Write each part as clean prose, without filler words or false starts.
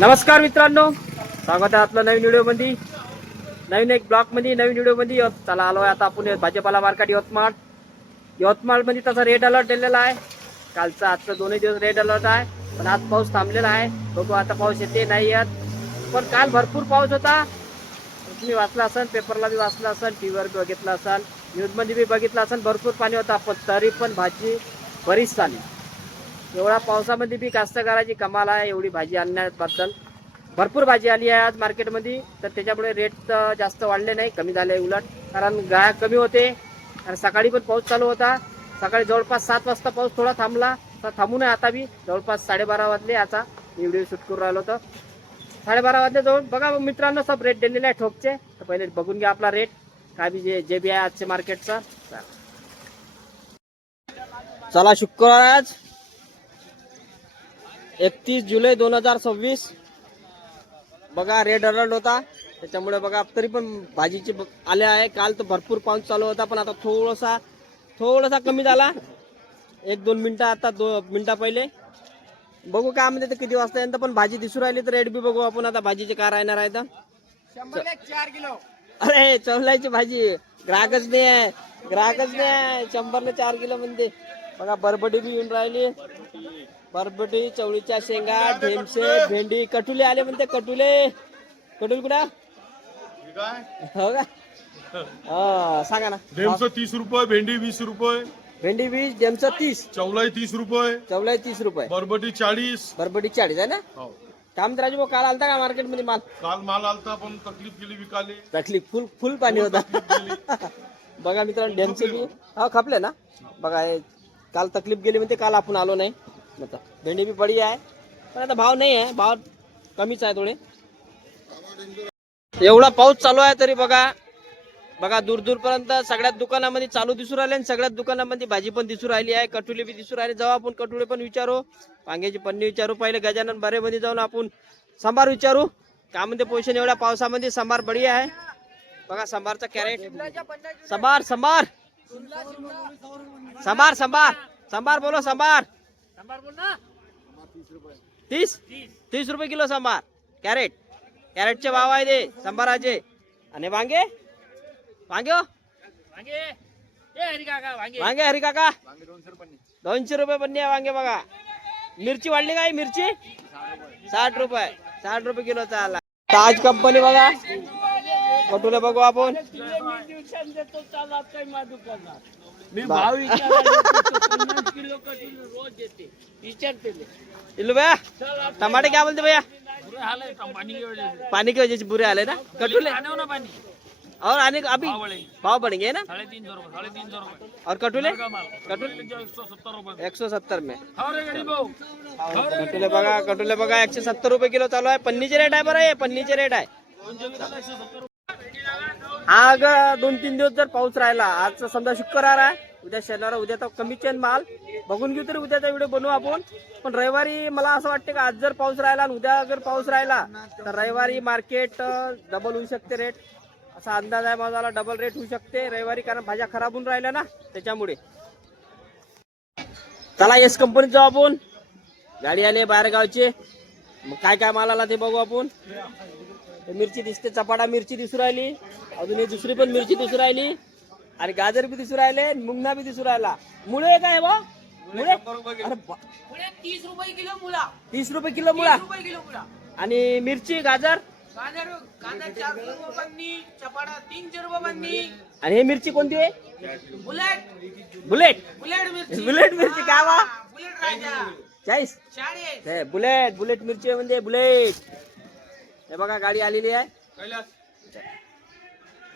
नमस्कार मित्रांनो, स्वागत आहे आपलं नवीन व्हिडिओमध्ये. नवीन एक ब्लॉगमध्ये नवीन व्हिडिओमध्ये. चला आलो आहे आता आपण भाजीपाला मार्केट यवतमाळमध्ये. तसा रेड अलर्ट दिलेला आहे. कालचं आजचं दोन्ही दिवस रेड अलर्ट आहे, पण आज पाऊस थांबलेला आहे. बघू आता पाऊस येते नाही येत. पण काल भरपूर पाऊस होता. तुम्ही वाचला असाल, पेपरला बी वाचला असाल, टीव्हीवर बघितलं असाल, न्यूजमध्ये बी बघितलं असाल. भरपूर पाणी होता, पण तरी पण भाजी बरीच झाली. एवढा पावसामध्ये बी कास्तकाराची कमाल आहे. एवढी भाजी आणण्याबद्दल भरपूर भाजी आली आहे आज मार्केटमध्ये. तर त्याच्यामुळे रेट जास्त वाढले नाही, कमी झाले उलट. कारण ग्राहक कमी होते आणि सकाळी पण पाऊस चालू होता. सकाळी जवळपास 7 वाजता पाऊस थोडा थांबला, तर थांबून आहे आता बी. जवळपास 12:30 वाजले. आता व्हिडिओ शूट करून राहिलो तर 12:30 वाजले जवळ. बघा मित्रांनो, सब रेट दिलेले आहे ठोकचे. तर पहिले बघून घ्या आपला रेट काय बी जे बी आहे आजचे मार्केटचा. चला, शुक्रवार आज 31 जुलै 2026. बघा रेड अलर्ट होता, त्याच्यामुळे बघा तरी पण भाजीचे आले आहे. काल तर भरपूर पाऊस चालू होता, पण आता थोडासा कमी झाला. 1-2 मिनिटं, आता 2 मिनिटं पहिले. बघू काय म्हणते किती वाजता यंदा. पण भाजी दिसू राहिली तर रेट बी बघू आपण आता. भाजीचे काय राहणार आहे तर 4 किलो. अरे चवलायची भाजी ग्राहकच नाही आहे, 100ला 4 किलो म्हणते. बघा बरबडी बी येऊन राहिली. बरबडी, चवळीच्या शेंगा, ढेमसे, भेंडी, कटुले आले म्हणते. कटुले कुठं हो का? सांगा ना. ढेमचं 30 रुपये, भेंडी 20 रुपये, भेंडी 20, ढेमचं 30, चवलाई 30 रुपये, चवलाई 30 रुपये, बरबटी 40. बरबडी 40 आहे ना. हो. काय म्हणते राजू भाऊ, काल आलता का मार्केटमध्ये माल? काल माल आलता, पण तकलीफ केली विकाले. तकलीफ फुल पाणी होता. बघा मित्रांनो, ढेमचे बी खपले ना. बघा हे काल तकलीफ गेली म्हणते, काल आपण आलो नाही. भेंडी बी बडी आहे, पण आता भाव नाही आहे, भाव कमीच आहे थोडे. एवढा पाऊस चालू आहे तरी बघा दूर पर्यंत सगळ्यात दुकानामध्ये चालू दिसू राहिले आणि सगळ्यात दुकानामध्ये भाजी पण दिसू राहिली आहे. कटुले बी दिसू राहिले. जाऊ आपण कटुले पण विचारू, वांग्याची पन्नी विचारू. पहिले गजानन बारेमध्ये जाऊन आपण सांबार विचारू काय म्हणते पोषण. एवढ्या पावसामध्ये सांबार बडी आहे. बघा सांबारचा कॅरेट. सांबार बोलो. सांबार 30 रुपये किलो सांबार. कॅरेटचे भाव आहे ते सांबाराचे. आणि वांगे हरी काका 200 रुपये पन्नी आहे वांगे. बघा मिरची वाढली काय? मिरची 60 रुपये किलो चालला. ताज कंपनी बघा. कटुले बघू आपण. टमाटे क्या बोलते भैया? पानी की वजह से बुरे हाल है ना कटुले. और आने अभी भाव बढ़ेंगे ना. 350 रुपये. और कटुले 170 में. कटुले बघा 170 रुपये किलो चालू आहे. पन्नीचे रेट आहे बरं. हे पन्नीचे रेट आहे. हा अगं 2-3 दिवस जर पाऊस राहिला, आज समजा शुक्रवार आहे, उद्या शनिवार, उद्या तर कमीच माल बघून घेऊ. तरी उद्याचा व्हिडिओ बनवू आपण. पण रविवारी मला असं वाटतं का आज जर पाऊस राहिला आणि उद्या अगर पाऊस राहिला तर रविवारी मार्केट डबल होऊ शकते रेट. असा अंदाज आहे माझा, डबल रेट होऊ शकते रविवारी. कारण भाज्या खराब होऊन राहिल्या ना, त्याच्यामुळे. चला एस कंपनीत जाऊ आपण. गाडी आली बाहेर गावची. मग काय माल आला ते बघू आपण. मिरची दिसते, चपाटा मिरची दिसू राहिली. अजून एक दुसरी पण मिरची दिसू राहिली. आणि गाजर बी दिसू राहिले, मुंगना बी दिसू राहिला. मुळे काय बा? मुळे 30 रुपये किलो मुळा. 30 रुपये किलो मुळा. आणि मिरची गाजर 400 रुपये पन्नी. चपाटा 300 रुपये पन्नी. आणि हे मिरची कोणती आहे? बुलेट मिरची काय बा? बुलेट राजा 40. बुलेट मिरची म्हणजे बुलेट. हे बघा गाडी आलेली आहे.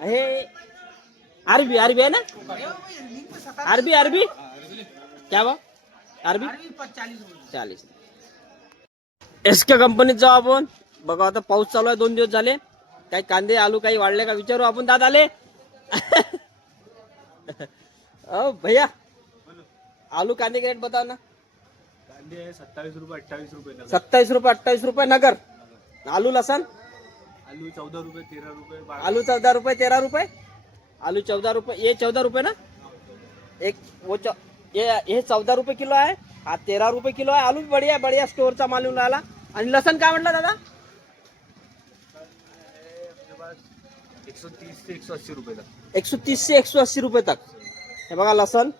हे आरबी आहे ना. आरबी क्या बा? आरबी 40. एसके कंपनीत जाऊ आपण. बघा आता पाऊस चालू आहे, 2 दिवस झाले. काही कांदे आलू काही वाढले का विचारू आपण दादाले. भैया आलू कांदे के रेट बताओ ना. कांदे 27 रुपये 28 रुपये. 27 रुपये 28 रुपये नगर. आलू लसन आलू 14 रुपये 13 रुपये. आलू 14 रुपये 13 रुपये. आलू 14 रुपये. ये 14 रुपये ना. एक वो ये 14 रुपये किलो आहे. हा 13 रुपये किलो आहे. आलू बढ़िया स्टोरचा माल येऊन राहिला. आणि लसण काय म्हटलं दादा? 130 से 180 रुपये तक. 130 से 180 रुपये तक. हे बघा लसण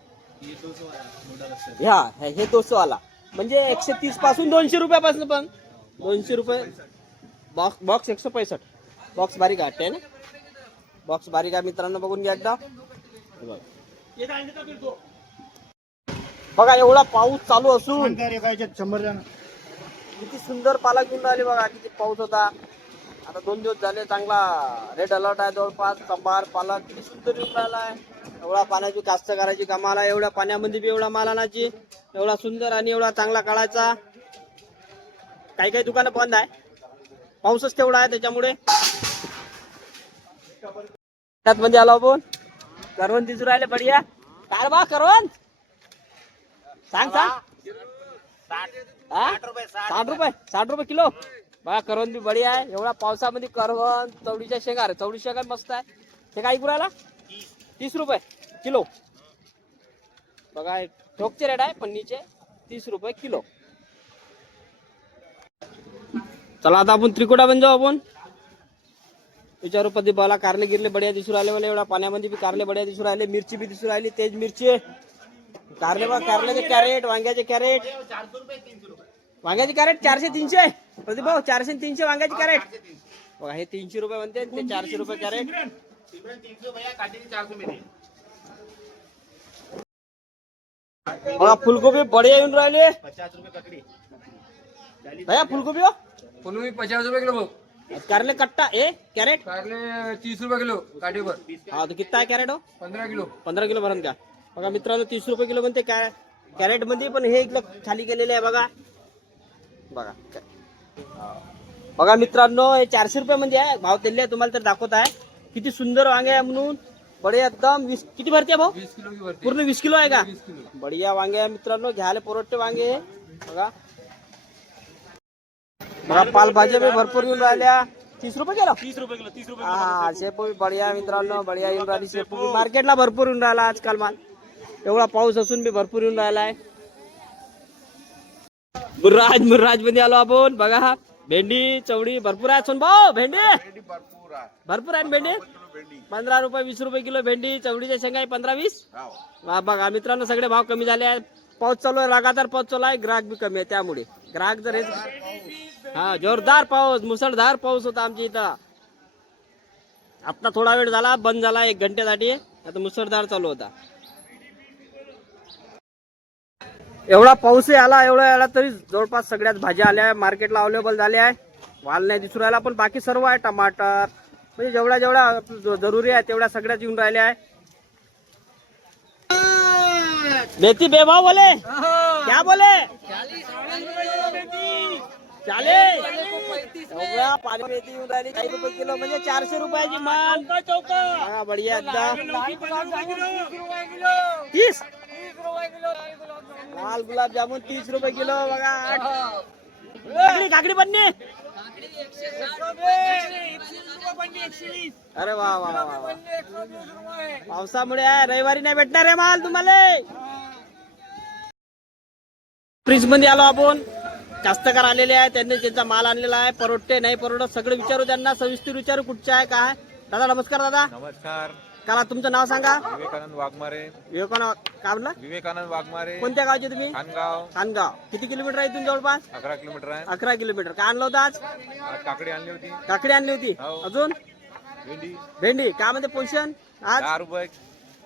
ये 200 वाला मोटा लस्सन. ह्या हे 200 वाला म्हणजे 130 पासून 200 रुपयापासून पण 200 रुपये. बॉक्स 165. बॉक्स बारीक आहे ना, बॉक्स बारीक आहे मित्रांनो, बघून घ्या एकदा. हे बघा. बघा एवढा पाऊस चालू असून किती सुंदर पालक घेऊन राहिले बघा. किती पाऊस होता, आता 2 दिवस झाले चांगला रेड अलर्ट आहे जवळपास. संभार पालक किती सुंदर येऊन राहिला आहे. एवढा पाण्याची कास्तकाराची कमाल, एवढ्या पाण्यामध्ये बी एवढा माल आणायची, एवढा सुंदर आणि एवढा चांगला काढायचा. काही काही दुकानं बंद आहे, पाऊसच तेवढा आहे त्याच्यामुळे. त्यात मध्ये आलो आपण. करवंद दिसू राहिले बढिया. काय बा करवंद सांग सांग. 60 रुपये 60 रुपये किलो. बघा करवंद बी बढिया आहे. एवढा पावसामध्ये करवंद, चवडीच्या शेंगा, रे चवडी शेंगा मस्त आहे. हे काय राहिला 30 रुपये किलो. बघा ठोकचे रेट आहे, पन्नीचे 30 रुपये किलो. चला आता आपण त्रिकुटा बन जाऊ आपण. विचारू पदी बाला कारले गिरले बढिया दिसू राहिले मला. एवढा पाण्यामध्ये बी कारले बढिया दिसू राहिले. मिरची बी दिसू राहिली, तेज मिरची. कारले बघा, कारल्याचे कॅरेट, वांग्याचे कॅरेट. वांग्याचे कॅरेट 400-300 प्रदीप भाऊ. 400-300 वांग्याचे कॅरेट. बघा हे 300 रुपये म्हणते, ते 400 रुपये कॅरेट. बघा फुलगोबी बढिया येऊन राहिले. 50 रुपये ककड़ी. भैया फुलगोबी हो. फुलगोबी 50 रुपये किलो भाऊ. कारले कट्टा ए कॅरेट. कारले 30 रुपये किलो काठीवर. हा तो कितना आहे कॅरेट हो. 15 किलो. 15 किलो भरून का. बघा मित्रांनो 30 रुपये किलो म्हणते कॅरेट मध्ये, पण हे इकडं खाली केलेले आहे बघा. बघा बघा मित्रांनो हे 400 रुपये मध्ये आहे. भाव दिले तुम्हाला तर दाखवत आहे. किती सुंदर वांगे आहे म्हणून. बढिया एकदम. 20 किती भरते भाऊ. 20 किलो की भरते. पूर्ण 20 किलो आहे का. 20 किलो. बढिया वांगे आहे मित्रांनो, घ्यायला परवडते वांगे. बघा बघा पालभाज्या बी भरपूर येऊन राहिल्या. 30 रुपये किलो. 30 रुपये किलो. 30 रुपये. हा शेपू बी बढिया मित्रांनो, बढिया येऊन राहिली शेपू बी. मार्केटला भरपूर येऊन राहिला आजकाल माल. एवढा पाऊस असून बी भरपूर येऊन राहिलाय. मुर्राज मध्ये आलो आपण. बघा भेंडी चवडी भरपूर आहे. सोन भाऊ भेंडी भरपूर आहे. भेंडी 15 रुपये 20 रुपये किलो भेंडी. चवडीच्या शेंगा 15-20. बघा मित्रांनो सगळे भाव कमी झाले आहेत. पाऊस चालू आहे, लगातार पाऊस चालू आहे. ग्राहक बी कमी आहे, त्यामुळे ग्राहक जर हा जोरदार पाऊस, मुसळधार पाऊस होता आमच्या इथं. आता थोडा वेळ झाला बंद झाला 1 घंट्यासाठी. आता मुसळधार चालू होता. एवढा पाऊसही आला, एवढा आला तरी जवळपास सगळ्याच भाज्या आल्या मार्केटला अवेलेबल झाल्या आहे. वाल नाही दिसून राहिला, पण बाकी सर्व आहे. टमाटर म्हणजे जेवढ्या जरुरी आहे तेवढ्या सगळ्याच येऊन राहिल्या आहे. मेथी बेभाव बोले क्या बोले 40 एवढा पाणी मेथी येऊन राहिली 40 रुपये किलो म्हणजे 400 रुपयाची माल. हा बढिया एकदम. 30 लाल गुलाबजामुन 30 रुपये किलो. बघा काकडी पन्नी. अरे वा वा वा. पावसामुळे आहे, रविवारी नाही भेटणार आहे माल तुम्हाला. फ्रीज मध्ये आलो आपण. कास्तकार आलेले आहे, त्यांनी त्यांचा माल आणलेला आहे. परवडते नाही परवडत सगळं विचारू त्यांना, सविस्तर विचारू कुठच्या आहे काय. दादा नमस्कार. दादा नमस्कार. काला तुमचं नाव सांगा. विवेकानंद वाघमारे. विवेकानंद काय म्हणला. विवेकानंद वाघमारे. कोणत्या गावचे तुम्ही. खानगाव. खानगाव. किती किलोमीटर आहे इथून जवळपास. 11 किलोमीटर आहे. 11 किलोमीटर. काय आणलं होतं आज. काकडी आणली होती. काकडी आणली होती. हो. अजून भेंडी भेंडी काय म्हणते पोषण आज 10 रुपये.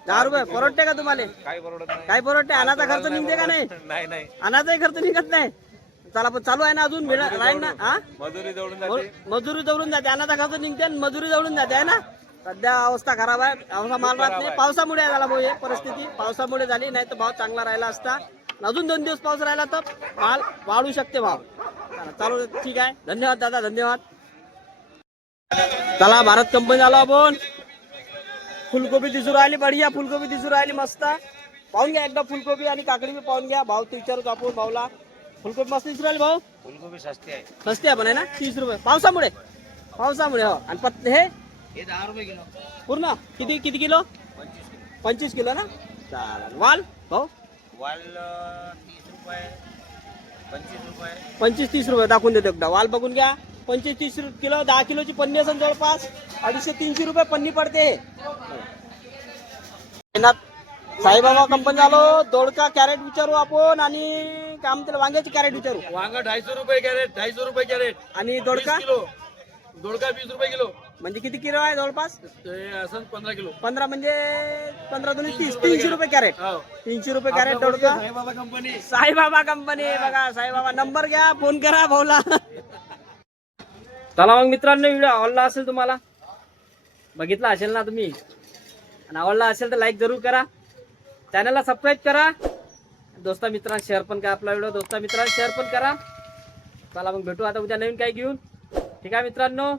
10 रुपये. परवडते का तुम्हाला. काही परवडत नाही. काय परवडते. अनाचा खर्च निघते का नाही. नाही. अनाचाही खर्च निघत नाही. चला पण चालू आहे ना अजून राहील ना. हा मजुरी जवळून जाते. मजुरी जवळून जाते. अनाचा खर्च निघते आणि मजुरी जवळून जाते आहे ना. सध्या अवस्था खराब आहे. अवस्था माल राहत नाही. पावसामुळे झाला भाऊ हे परिस्थिती. पावसामुळे झाली, नाही तर भाव चांगला राहिला असता. अजून 2 दिवस पाऊस राहिला तर माल वाढू शकते भाव. चालू ठीक आहे. धन्यवाद दादा, धन्यवाद. चला भारत कंपनी आलो आपण. फुलकोबी दिसू राहिली बढिया. फुलकोबी दिसू राहिली मस्त. पाहून घ्या एकदा फुलकोबी आणि काकडी बी पाहून घ्या. भाव तर विचारू आपण भाऊला. फुलकोबी मस्त दिसू राहिली भाऊ. फुलगोबी सस्ती आहे. सस्ती आहे पण आहे ना. 30 रुपये पावसामुळे हो. आणि पत्ते हे 10 रुपये किलो. पूर्ण किती किती किलो. 25 किलो ना. चालेल. वाल भाऊ वाल 30 रुपये 25 रुपये. 25-30 रुपये दाखवून देतो एकदा. वाल बघून घ्या. 25-30 किलो 10 किलोची पन्नी असेल जवळपास 250-300 रुपये पन्नी पडते. साईबाबा कंपनी आलो. दोडका कॅरेट विचारू आपण आणि काय म्हणते वांग्याची कॅरेट विचारू. वांगा 250 रुपये कॅरेट, 250 रुपये कॅरेट. आणि दोडका किलो दोडका 20 रुपये किलो. म्हणजे किती किलो आहे जवळपास? ते असं 15 किलो. 15 म्हणजे 15 दोन्ही 30, 300 रुपये कॅरेट. हो. 300 रुपये कॅरेट दोडका. साईबाबा कंपनी. साईबाबा कंपनी बघा. साईबाबा नंबर घ्या, फोन करा भाऊला. चला मग मित्रांनो, व्हिडिओ आवडला असेल तुम्हाला, बघितला असेल ना तुम्ही, आणि आवडला असेल तर लाईक जरूर करा, चॅनलला सबस्क्राईब करा, दोस्ता मित्रांना शेअर पण करा. आपला व्हिडिओ दोस्ता मित्रांना शेअर पण करा. चला मग भेटू आता उद्या नवीन काही घेऊन. ठीक आहे मित्रांनो,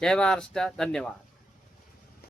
जय महाराष्ट्र, धन्यवाद.